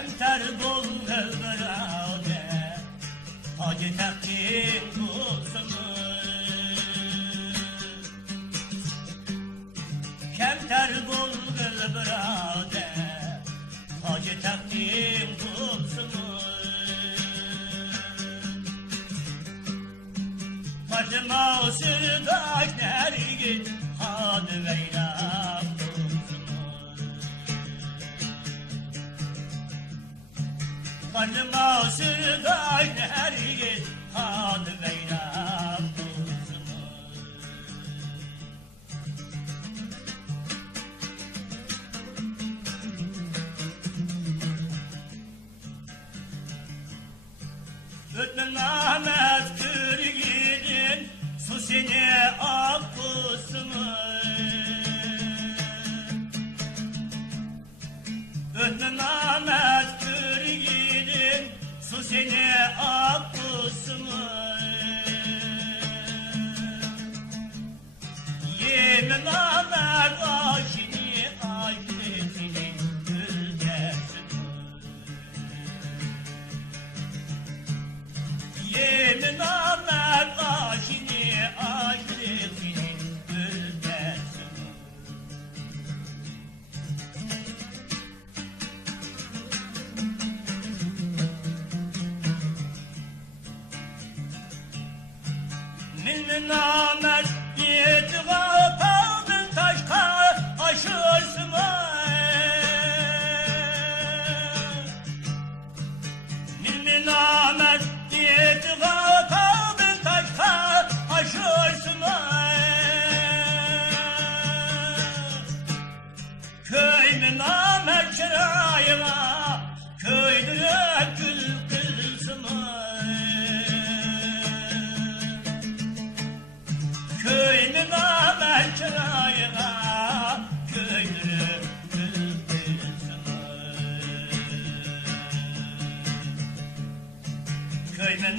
Kemter bol berade Hacı Takdim bulsunuz. Kemter bol berade Hacı Takdim bulsunuz. Fatıma sırdaş nergin Hadı Veyla bulsunuz. Fatıma sırdaş nergin Hadı Veyla bulsunuz. Ötmen Ahmet Kırgidin Su seni akkusunu. Ötmen Ahmet Kırgidin Su seni akkusunu. Yemin Ahmet aşini aşkını güldersin. Yemin Ahmet aşini aşkını güldersin. Min Ahmet yetiga kaldın taşka aşırsın. Min Ahmet yetiga kaldın taşka aşırsın. Köyün Ahmet çırağına köydüre gül kılsın. Köyün Ahmet çırağına köydüre gül kılsın. Köyün